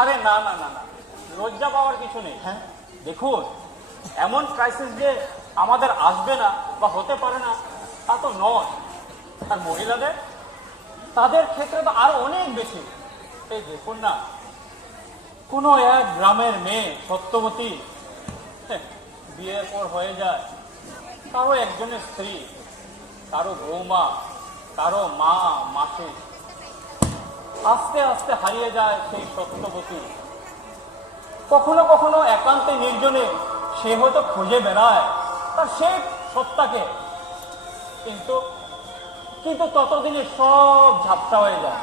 আরে না না না না, লজ্জা পাওয়ার কিছু নেই। হ্যাঁ, দেখুন, এমন ক্রাইসিস যে আমাদের আসবে না বা হতে পারে না তা তো নয়। আর মহিলাদের, তাদের ক্ষেত্রে তো আরো অনেক বেশি। এই দেখুন না, কোনো এক গ্রামের মেয়ে সত্যবতী বিয়ের পর হয়ে যায়, কারো একজনের স্ত্রী, কারো বৌমা, কারো মা, মাসি। আস্তে আস্তে হারিয়ে যায় সেই সত্যবতী। কখনো কখনো একান্তে নির্জনে সে হয়তো খুঁজে বেড়ায় তার সেই সত্তাকে, কিন্তু কিন্তু ততদিনে সব ঝাপসা হয়ে যায়।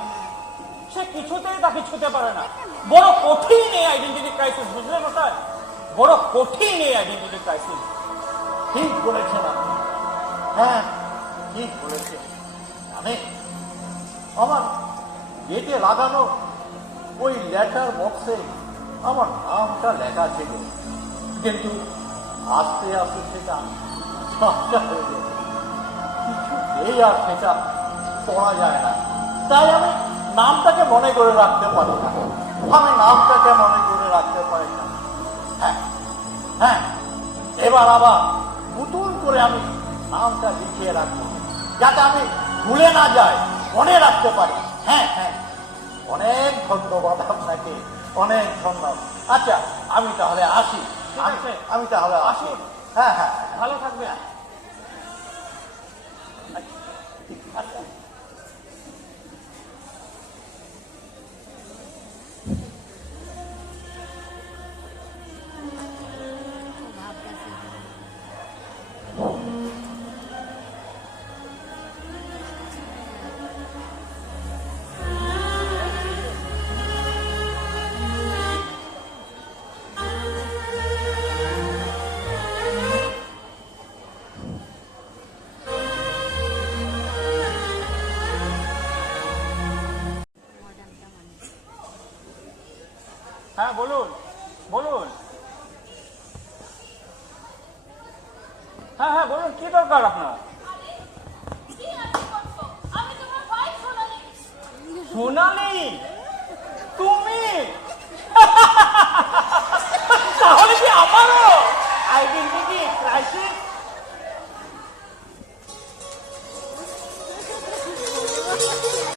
সে কিছুতেই তাকে ছুতে পারে না। বড় কঠিন এই আইডেন্টিটি ক্রাইসিস, বুঝলেন ওটাই? বড় কঠিন এই আইডেন্টিটি ক্রাইসিস। ঠিক বলেছেন আপনি। হ্যাঁ, ঠিক বলেছেন। আমি আমার গেটে লাগানো ওই লেটার বক্সে আমার নামটা লেখা ছিল, কিন্তু আস্তে আস্তে সেটা ঝাপসা হয়ে গেল। কিছুতেই আর সেটা পড়া যায় না। তাই আমি নামটাকে মনে করে রাখতে পারি না। আমি নামটাকে মনে করে রাখতে পারি না। হ্যাঁ হ্যাঁ, এবার আবার নতুন করে আমি নামটা লিখিয়ে রাখবো, যাতে আমি ভুলে না যাই, মনে রাখতে পারি। হ্যাঁ হ্যাঁ, অনেক ধন্যবাদ আপনাকে, অনেক ধন্যবাদ। আচ্ছা, আমি তাহলে আসি। ঠিক আছে। আমি তাহলে আসি। হ্যাঁ হ্যাঁ, ভালো থাকবে। আচ্ছা। হ্যাঁ, বলুন বলুন। হ্যাঁ হ্যাঁ, বলুন, কি দরকার আপনার? সোনালি, তুমি?